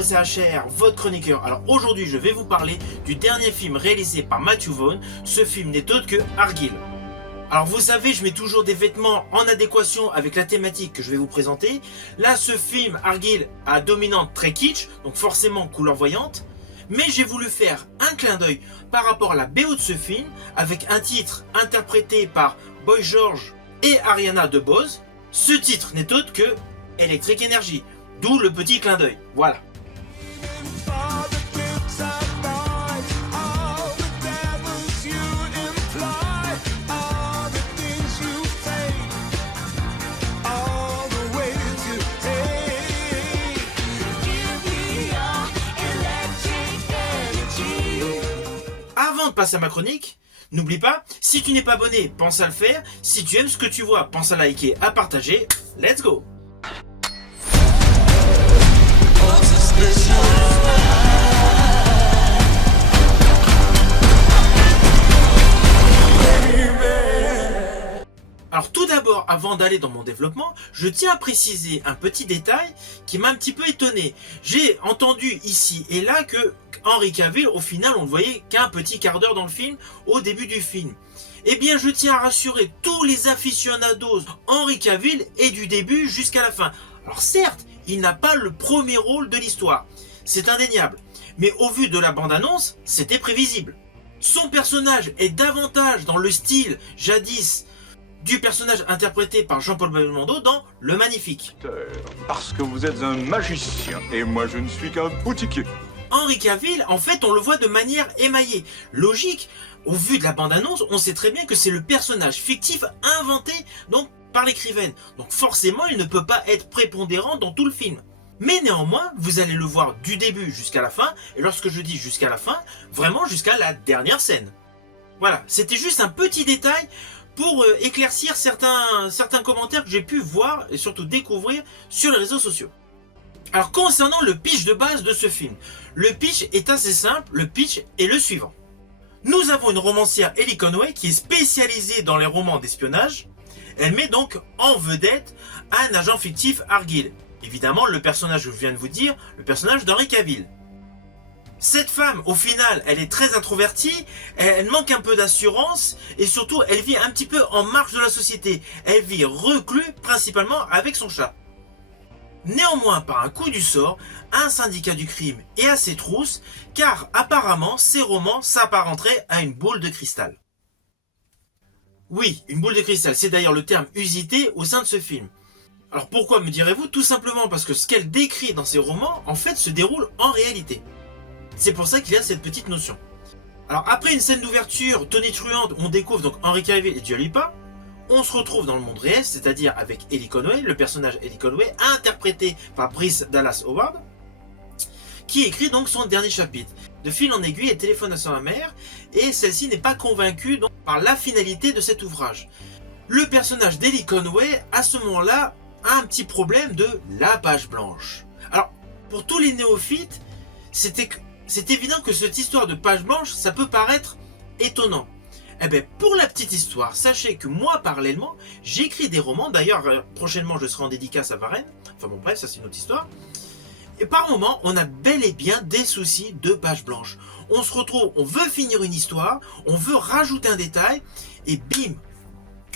Hello, c'est HR, votre chroniqueur. Alors aujourd'hui, je vais vous parler du dernier film réalisé par Matthew Vaughn. Ce film n'est autre que Argylle. Alors vous savez, je mets toujours des vêtements en adéquation avec la thématique que je vais vous présenter. Là, ce film Argylle a dominante très kitsch, donc forcément couleur voyante. Mais j'ai voulu faire un clin d'œil par rapport à la BO de ce film, avec un titre interprété par Boy George et Ariana DeBose. Ce titre n'est autre que Electric Energy, d'où le petit clin d'œil. Voilà. Avant de passer à ma chronique, n'oublie pas, si tu n'es pas abonné, pense à le faire. Si tu aimes ce que tu vois, pense à liker, à partager. Let's go! Alors tout d'abord, avant d'aller dans mon développement, je tiens à préciser un petit détail qui m'a un petit peu étonné. J'ai entendu ici et là que Henry Cavill, au final, on ne voyait qu'un petit quart d'heure dans le film, au début du film. Eh bien, je tiens à rassurer tous les aficionados, Henry Cavill est du début jusqu'à la fin. Alors certes, il n'a pas le premier rôle de l'histoire, c'est indéniable. Mais au vu de la bande-annonce, c'était prévisible. Son personnage est davantage dans le style, jadis, du personnage interprété par Jean-Paul Belmondo dans Le Magnifique. Parce que vous êtes un magicien et moi je ne suis qu'un boutiquier. Henry Cavill, en fait, on le voit de manière émaillée. Logique, au vu de la bande-annonce, on sait très bien que c'est le personnage fictif inventé donc par l'écrivaine. Donc forcément, il ne peut pas être prépondérant dans tout le film. Mais néanmoins, vous allez le voir du début jusqu'à la fin, et lorsque je dis jusqu'à la fin, vraiment jusqu'à la dernière scène. Voilà, c'était juste un petit détail pour éclaircir certains commentaires que j'ai pu voir et surtout découvrir sur les réseaux sociaux. Alors concernant le pitch de base de ce film, le pitch est assez simple, le pitch est le suivant. Nous avons une romancière, Ellie Conway, qui est spécialisée dans les romans d'espionnage. Elle met donc en vedette un agent fictif, Argylle. Évidemment, le personnage que je viens de vous dire, le personnage d'Henry Cavill. Cette femme, au final, elle est très introvertie, elle manque un peu d'assurance et surtout, elle vit un petit peu en marge de la société. Elle vit reclus principalement avec son chat. Néanmoins, par un coup du sort, un syndicat du crime est à ses trousses, car apparemment, ces romans s'apparenteraient à une boule de cristal. Oui, une boule de cristal, c'est d'ailleurs le terme usité au sein de ce film. Alors pourquoi, me direz-vous? Tout simplement parce que ce qu'elle décrit dans ses romans, en fait, se déroule en réalité. C'est pour ça qu'il y a cette petite notion. Alors après une scène d'ouverture tonitruante, on découvre donc Henry Cavill et Dua Lipa. On se retrouve dans le monde réel, c'est-à-dire avec Ellie Conway, le personnage Ellie Conway, interprété par Bryce Dallas Howard, qui écrit donc son dernier chapitre. De fil en aiguille, elle téléphone à sa mère, et celle-ci n'est pas convaincue donc, par la finalité de cet ouvrage. Le personnage d'Ellie Conway, à ce moment-là, a un petit problème de la page blanche. Alors, pour tous les néophytes, c'est évident que cette histoire de page blanche, ça peut paraître étonnant. Eh bien, pour la petite histoire, sachez que moi, parallèlement, j'écris des romans. D'ailleurs, prochainement, je serai en dédicace à Varennes. Enfin bon, bref, ça c'est une autre histoire. Et par moment, on a bel et bien des soucis de page blanche. On se retrouve, on veut finir une histoire, on veut rajouter un détail, et bim,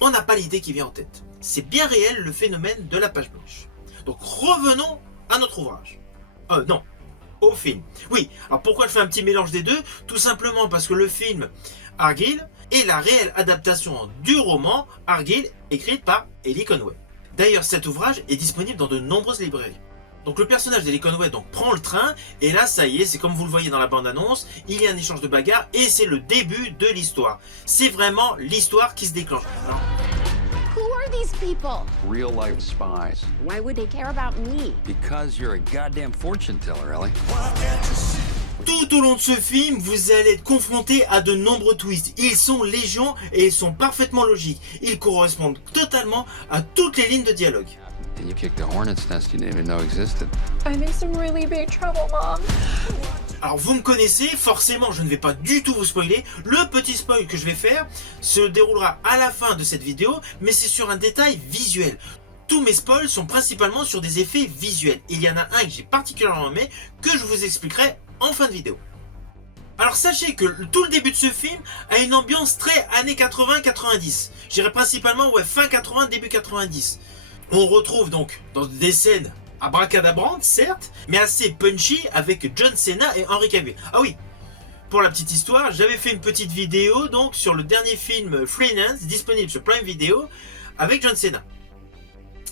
on n'a pas l'idée qui vient en tête. C'est bien réel le phénomène de la page blanche. Donc revenons à notre ouvrage. Non, au film. Oui, alors pourquoi je fais un petit mélange des deux? Tout simplement parce que le film Argylle est la réelle adaptation du roman Argylle, écrite par Ellie Conway. D'ailleurs, cet ouvrage est disponible dans de nombreuses librairies. Donc le personnage d'Ellie Conway donc, prend le train, et là, ça y est, c'est comme vous le voyez dans la bande-annonce, il y a un échange de bagarres, et c'est le début de l'histoire. C'est vraiment l'histoire qui se déclenche. Alors, Who are these people? Real life spies. Why would they care about me? Because you're a goddamn fortune teller, Ellie. tout au long de ce film, vous allez être confronté à de nombreux twists. Ils sont légion et ils sont parfaitement logiques. Ils correspondent totalement à toutes les lignes de dialogue. And you kicked a hornet's nest you didn't even know existed. I'm in some really big trouble, Mom. Alors vous me connaissez, forcément je ne vais pas du tout vous spoiler. Le petit spoil que je vais faire se déroulera à la fin de cette vidéo, mais c'est sur un détail visuel. tous mes spoils sont principalement sur des effets visuels. Il y en a un que j'ai particulièrement aimé, que je vous expliquerai en fin de vidéo. Alors sachez que tout le début de ce film a une ambiance très années 80-90. Je dirais principalement fin 80, début 90. On retrouve donc dans des scènes abracadabrantes, certes, mais assez punchy avec John Cena et Henry Cavill. Ah oui, pour la petite histoire, j'avais fait une petite vidéo donc sur le dernier film Freelance, disponible sur Prime Video, avec John Cena.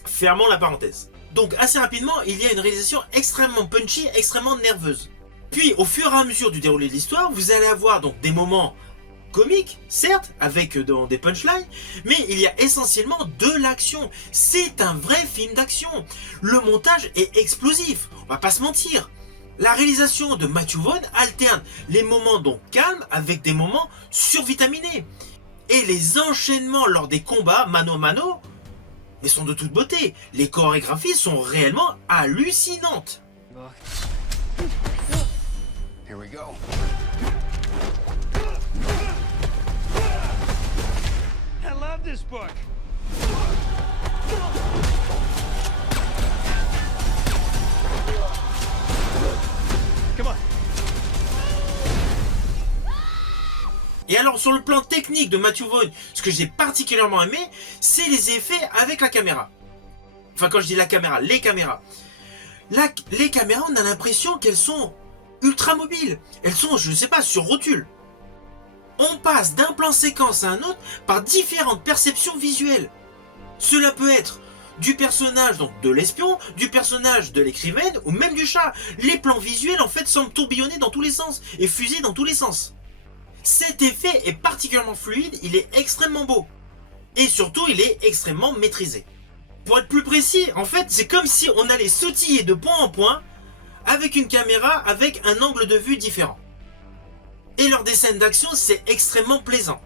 Fermons la parenthèse. Donc assez rapidement, il y a une réalisation extrêmement punchy, extrêmement nerveuse. Puis au fur et à mesure du déroulé de l'histoire, vous allez avoir donc des moments comiques, certes, avec des punchlines, mais il y a essentiellement de l'action. C'est un vrai film d'action. Le montage est explosif, on va pas se mentir. La réalisation de Matthew Vaughn alterne les moments donc calmes avec des moments survitaminés. Et les enchaînements lors des combats mano à mano sont de toute beauté. Les chorégraphies sont réellement hallucinantes. Here we go. I love this book. Come on. Et alors sur le plan technique de Matthew Vaughn, ce que j'ai particulièrement aimé, c'est les effets avec la caméra. Enfin quand je dis la caméra, les caméras. Les caméras, on a l'impression qu'elles sont ultra mobiles. Elles sont, je ne sais pas, sur rotule. On passe d'un plan séquence à un autre par différentes perceptions visuelles. Cela peut être du personnage donc de l'espion, du personnage de l'écrivaine ou même du chat. Les plans visuels en fait semblent tourbillonner dans tous les sens et fuser dans tous les sens. Cet effet est particulièrement fluide, il est extrêmement beau. Et surtout, il est extrêmement maîtrisé. Pour être plus précis, en fait, c'est comme si on allait sautiller de point en point avec une caméra avec un angle de vue différent. Et lors des scènes d'action, c'est extrêmement plaisant.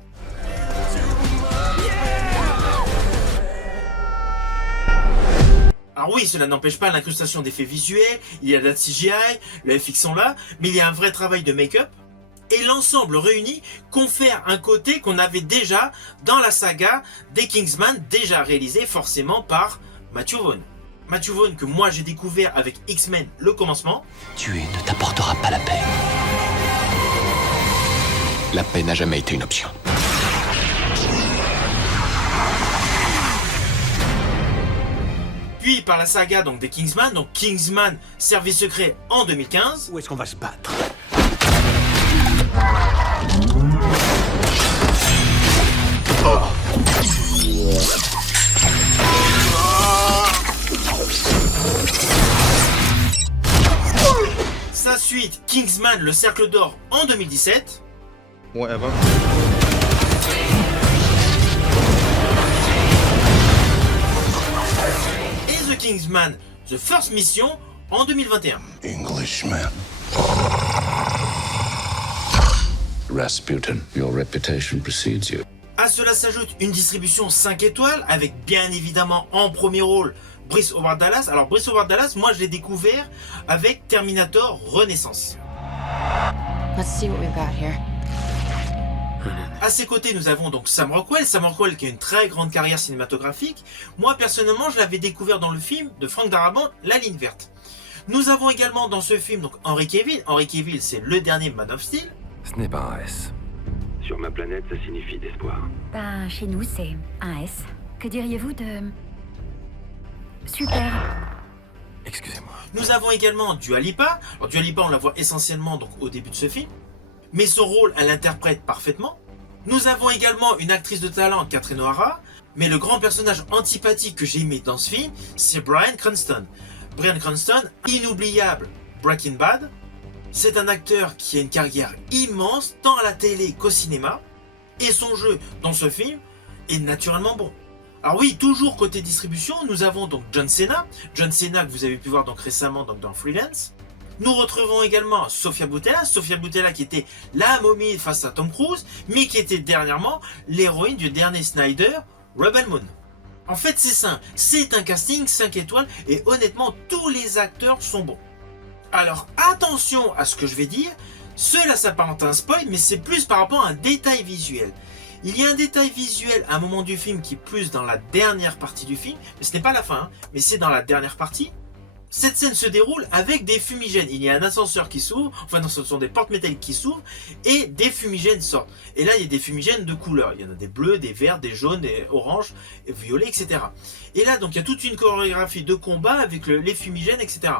Alors oui, cela n'empêche pas l'incrustation d'effets visuels, il y a de la CGI, le FX sont là, mais il y a un vrai travail de make-up. Et l'ensemble réuni confère un côté qu'on avait déjà dans la saga des Kingsman, déjà réalisée forcément par Matthew Vaughn. Matthew Vaughn que moi j'ai découvert avec X-Men le commencement. Tuer ne t'apportera pas la paix. La paix n'a jamais été une option. Puis par la saga donc des Kingsman, donc Kingsman Service Secret en 2015. Où est-ce qu'on va se battre? Sa suite, Kingsman Le Cercle d'Or en 2017. Whatever. Et The Kingsman The First Mission en 2021. Englishman. Rasputin, your reputation precedes you. À cela s'ajoute une distribution 5 étoiles avec bien évidemment en premier rôle Bryce Howard Dallas. Alors Bryce Howard Dallas, moi je l'ai découvert avec Terminator Renaissance. Let's see what we've got here. À ses côtés, nous avons donc Sam Rockwell. Sam Rockwell qui a une très grande carrière cinématographique. Moi personnellement, je l'avais découvert dans le film de Frank Darabont, La Ligne Verte. Nous avons également dans ce film donc Henry Cavill. Henry Cavill, c'est le dernier Man of Steel. Ce n'est pas un S. Sur ma planète, ça signifie d'espoir. Ben, chez nous, c'est un S. Que diriez-vous de... Super. Excusez-moi. Nous avons également Dua Lipa. Alors Dua Lipa, on la voit essentiellement donc au début de ce film. Mais son rôle, elle l'interprète parfaitement. Nous avons également une actrice de talent, Catherine O'Hara. Mais le grand personnage antipathique que j'ai aimé dans ce film, c'est Bryan Cranston. Bryan Cranston, inoubliable Breaking Bad. C'est un acteur qui a une carrière immense, tant à la télé qu'au cinéma. Et son jeu dans ce film est naturellement bon. Alors oui, toujours côté distribution, nous avons donc John Cena. John Cena que vous avez pu voir donc récemment donc dans Freelance. Nous retrouvons également Sofia Boutella. Sofia Boutella qui était la momie face à Tom Cruise, mais qui était dernièrement l'héroïne du dernier Snyder, Rebel Moon. En fait c'est simple, c'est un casting 5 étoiles et honnêtement tous les acteurs sont bons. Alors attention à ce que je vais dire, cela s'apparente à un spoil mais c'est plus par rapport à un détail visuel. Il y a un détail visuel à un moment du film qui est plus dans la dernière partie du film, mais ce n'est pas la fin, hein, mais c'est dans la dernière partie. Cette scène se déroule avec des fumigènes. Il y a un ascenseur qui s'ouvre, enfin non, ce sont des portes métalliques qui s'ouvrent et des fumigènes sortent. Et là, il y a des fumigènes de couleurs. Il y en a des bleus, des verts, des jaunes, des oranges, des violets, etc. Et là, donc, il y a toute une chorégraphie de combat avec les fumigènes, etc.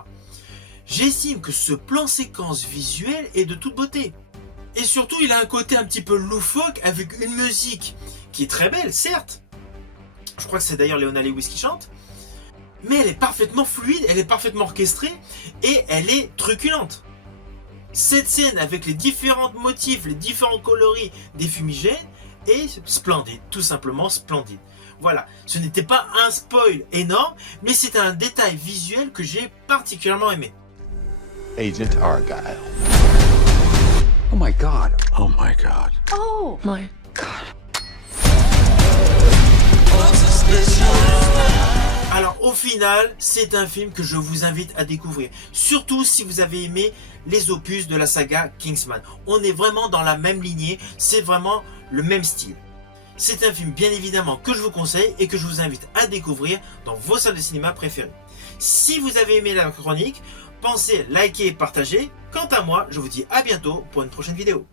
J'estime que ce plan séquence visuel est de toute beauté. Et surtout, il a un côté un petit peu loufoque avec une musique qui est très belle, certes. Je crois que c'est d'ailleurs Leona Lewis qui chante. Mais elle est parfaitement fluide, elle est parfaitement orchestrée et elle est truculente. Cette scène avec les différents motifs, les différents coloris des fumigènes est splendide, tout simplement splendide. Voilà, ce n'était pas un spoil énorme, mais c'est un détail visuel que j'ai particulièrement aimé. Agent Argyle. Oh my God. Oh my God. Oh my God. Alors au final, c'est un film que je vous invite à découvrir. Surtout si vous avez aimé les opus de la saga Kingsman. On est vraiment dans la même lignée, c'est vraiment le même style. C'est un film bien évidemment que je vous conseille et que je vous invite à découvrir dans vos salles de cinéma préférées. Si vous avez aimé la chronique, pensez liker et partager. Quant à moi, je vous dis à bientôt pour une prochaine vidéo.